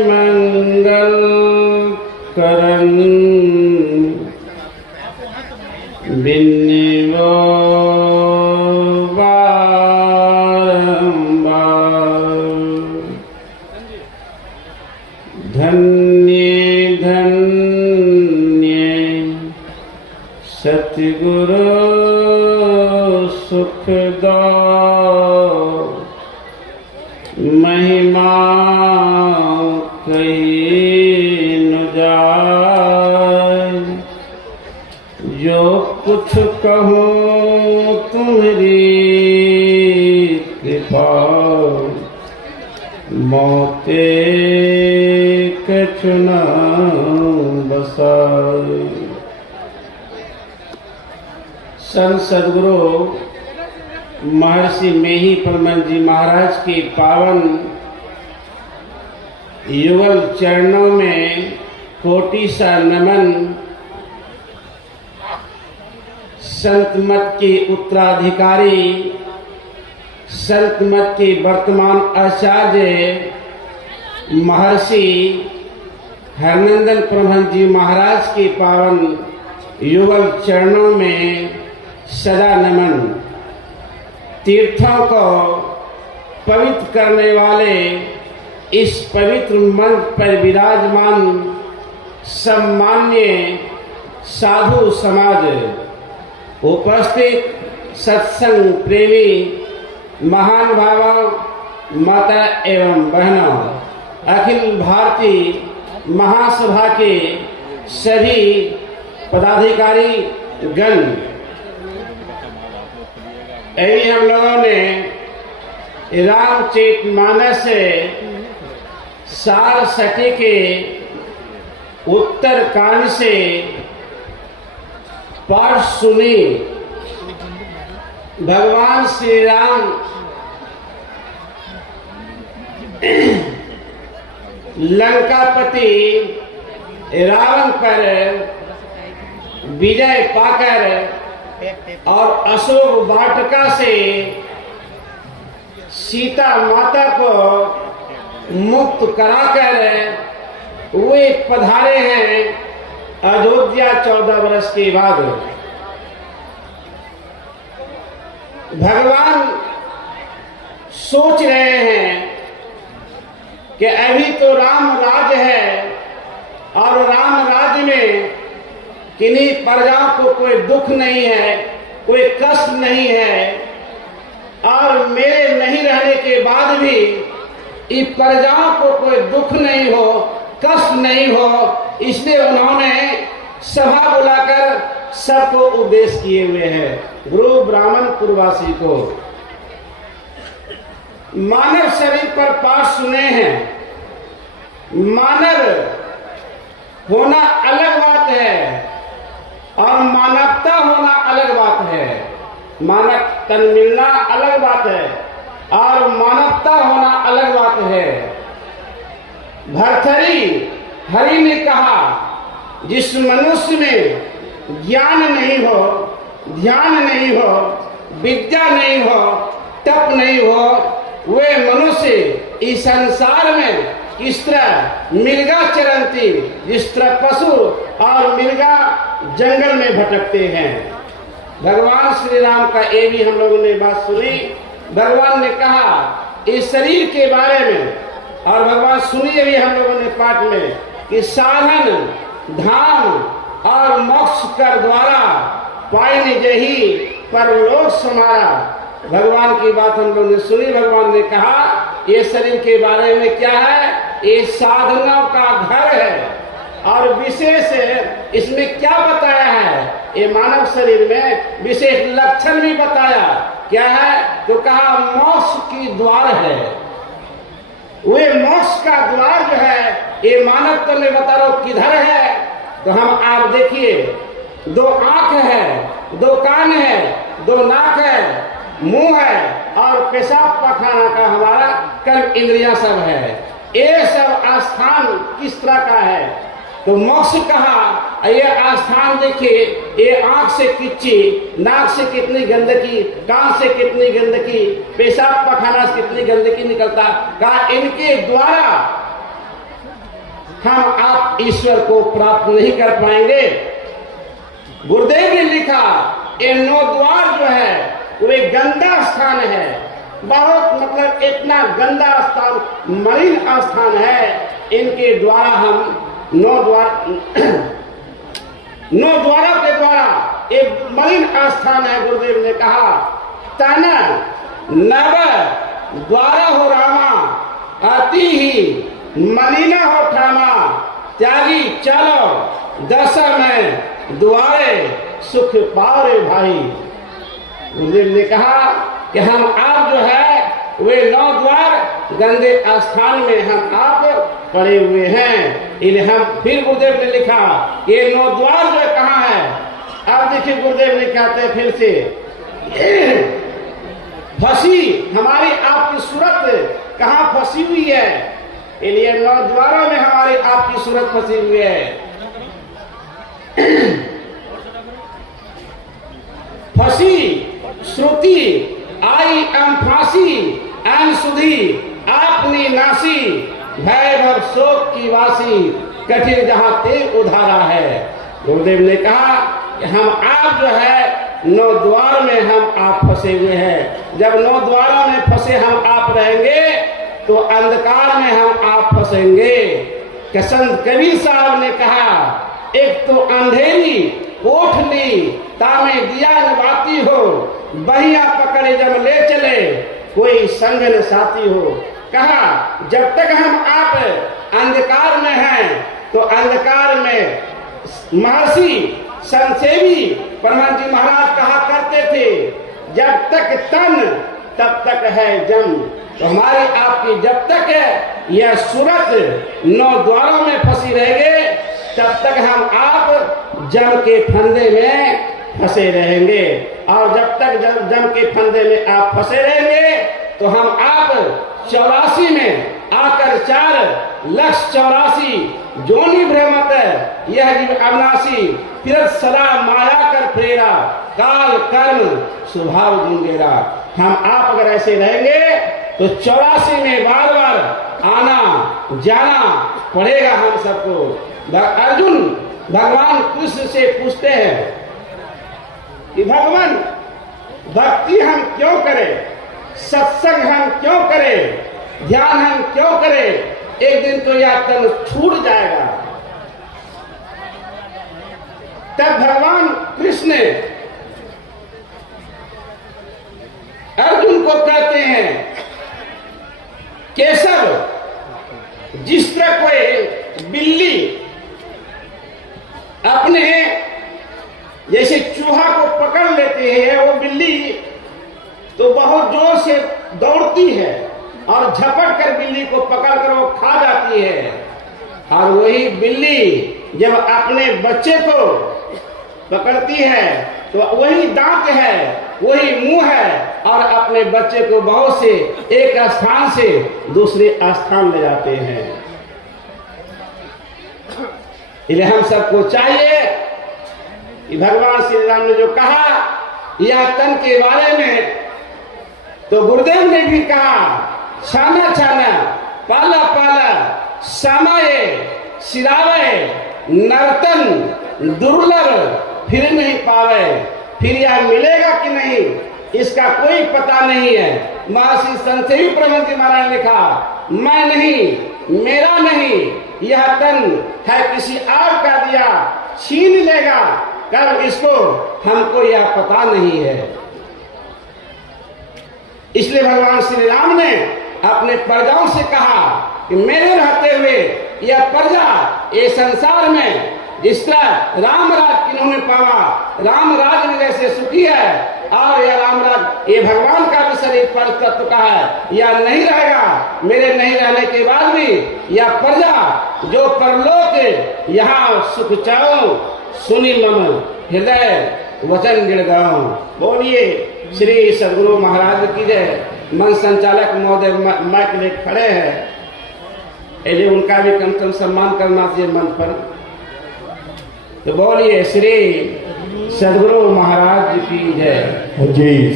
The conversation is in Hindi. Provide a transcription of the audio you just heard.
मंगल करन बिन्निवो बारंबार धन्य धन्य सतगुरु सुखदा महिमा कही न जाए। जो कुछ कहूँ तुम्हारी कृपा मोते कछु न बसाए। संत सद्गुरु महर्षि मेही परमहंस जी महाराज के पावन युगल चरणों में कोटि सा नमन। संत मत के उत्तराधिकारी, संत मत के वर्तमान आचार्य महर्षि हरनंदन परमहंस जी महाराज के पावन युगल चरणों में सदा नमन। तीर्थों को पवित्र करने वाले इस पवित्र मंच पर विराजमान सम्मान्य साधु समाज, उपस्थित सत्संग प्रेमी महान भावों, माता एवं बहनों, अखिल भारतीय महासभा के सभी पदाधिकारी गण, अभी हम लोगों ने रामचरितमानस सार सती के उत्तर कांड से पाठ सुनी। भगवान श्री राम लंकापति रावण पर विजय पाकर और अशोक वाटिका से सीता माता को मुक्त कराकर वे पधारे हैं अयोध्या 14 वर्ष के बाद। भगवान सोच रहे हैं कि अभी तो राम राज है और राम राज में किन्हीं प्रजाओं को कोई दुख नहीं है, कोई कष्ट नहीं है, और मेरे नहीं रहने के बाद भी इन प्रजाओं को कोई दुख नहीं हो, कष्ट नहीं हो। इसलिए उन्होंने सभा बुलाकर सबको उपदेश किए हुए हैं। गुरु ब्राह्मण पूर्वासी को मानव शरीर पर पाठ सुने हैं। मानव होना अलग बात है और मानवता होना अलग बात है। मानव तन मिलना अलग बात है और मानवता होना अलग बात है। भर्तृहरि हरि ने कहा, जिस मनुष्य में ज्ञान नहीं हो, ध्यान नहीं हो, विद्या नहीं हो, तप नहीं हो, वे मनुष्य इस संसार में इस तरह मृगा चरंती, जिस तरह पशु और मृगा जंगल में भटकते हैं। भगवान श्री राम का ये भी हम लोगों ने बात सुनी। भगवान ने कहा इस शरीर के बारे में, और भगवान सुनिए भी हम लोगों ने पाठ में कि साधन धाम और मोक्ष कर द्वारा पाइन जही परलोक समारा। भगवान की बात हम लोगों ने सुनी। भगवान ने कहा ये शरीर के बारे में क्या है, ये साधनों का घर है। और विशेष इसमें क्या बताया है, ये मानव शरीर में विशेष लक्षण भी बताया। क्या है तो कहा मोक्ष की द्वार है। वे मोक्ष का द्वार जो है ये मानव तन में बता रहा किधर है। तो हम आप देखिए, 2 आंख है, 2 कान है, 2 नाक है, मुंह है और पेशाब पखाना का हमारा कर्म इंद्रियां सब है। ये सब स्थान किस तरह का है, तो मोक्ष कहा, ये आस्थान देखिए, ये आंख से किच्ची, नाक से कितनी गंदगी, कान से कितनी गंदगी, पेशाब पखाना से कितनी गंदगी निकलता। कहा इनके द्वारा हम आप ईश्वर को प्राप्त नहीं कर पाएंगे। गुरुदेव ने लिखा ये 9 द्वार जो है वो एक गंदा स्थान है, बहुत मतलब इतना गंदा स्थान, मलिन स्थान है। इनके द्वारा हम 9 द्वारों के द्वारा एक मलिन स्थान है। गुरुदेव ने कहा तन नव द्वारा हो रामा, अति ही मलिना हो ठामा, त्यागी चलो दशा में द्वारे सुख पाओ भाई। गुरुदेव ने कहा कि हम आप जो है वे 9 द्वार गंदे स्थान में हम आप पड़े हुए हैं। इन्हें हम फिर गुरुदेव ने लिखा ये 9 द्वार जो कहाँ है। अब देखिए गुरुदेव ने कहते हैं फिर से फंसी हमारी आपकी सूरत कहाँ फंसी हुई है। इसलिए 9 द्वारों में हमारी आपकी सूरत फंसी हुई है। फंसी श्रुति आई एम फांसी एन सुधी आपनी नासी, भय भव शोक की वासी, कठिन जहां ते उधारा है। गुरुदेव ने कहा कि हम आप जो है 9 द्वार में हम आप फंसे हुए हैं। जब 9 द्वारों में फंसे हम आप रहेंगे तो अंधकार में हम आप फंसेंगे। कि संत कबीर साहब ने कहा एक तो अंधेरी कोठली तामे दिया नवाती हो, बहिया पकड़े जब ले चले कोई संग न साथी हो। कहा जब तक हम आप अंधकार में हैं तो अंधकार में महर्षि संसेवी परमानंद जी महाराज कहा करते थे जब तक तन तब तक है जम। तो हमारी आपकी जब तक यह सूरत 9 द्वारों में फंसी रहेंगे तब तक हम आप जम के फंदे में फंसे रहेंगे। और जब तक जम के फंदे में आप फंसे रहेंगे तो हम आप 84 में आकर 4,84,000 जोनी भ्रमत यह जीव अविनाशी, फिर सदा माया कर फेरा, काल कर्म स्वभाव गुंगेरा। हम आप अगर ऐसे रहेंगे तो 84 में बार बार आना जाना पड़ेगा हम सबको। अर्जुन भगवान कृष्ण से पूछते हैं कि भगवान भक्ति हम क्यों करें, सत्संग हम क्यों करें, ध्यान हम क्यों करें, एक दिन तो यह तन छूट जाएगा। तब भगवान कृष्ण अर्जुन को कहते हैं केशव जिस तरह कोई बिल्ली अपने जैसे चूहा को पकड़ लेते हैं, वो बिल्ली तो बहुत जोर से दौड़ती है और झपट कर बिल्ली को पकड़कर वो खा जाती है। और वही बिल्ली जब अपने बच्चे को पकड़ती है तो वही दांत है, वही मुंह है और अपने बच्चे को बहुत से एक स्थान से दूसरे स्थान ले जाते हैं। इसलिए हम सबको चाहिए कि भगवान श्री राम ने जो कहा यह तन के बारे में, तो गुरुदेव ने भी कहा छाना छाना पाला पाला समाये सिरावे नर्तन दुर्लभ फिर नहीं पावे। फिर यह मिलेगा कि नहीं इसका कोई पता नहीं है। महर्षि संसेवी परमानंद जी महाराज ने लिखा मैं नहीं, मेरा नहीं, यह तन है किसी और का दिया, छीन लेगा कब इसको हमको यह पता नहीं है। इसलिए भगवान श्री राम ने अपने प्रजाओं से कहा कि मेरे रहते हुए यह प्रजा ये संसार में जिस तरह राम राज इन्होंने पावा, राम राज में जैसे सुखी है और यह राम राज ये भगवान का भी शरीर पर तत्व का है, यह नहीं रहेगा। मेरे नहीं रहने के बाद भी यह प्रजा जो परलोक यहाँ सुख चाओ सुनी मम हृदय वचन गिड़गांव। बोलिए श्री सदगुरु महाराज की जय। मन संचालक महोदय माइक ले खड़े हैं, इसलिए उनका भी कम से कम सम्मान करना चाहिए मन पर। तो बोलिए श्री सदगुरु महाराज की जय। जी।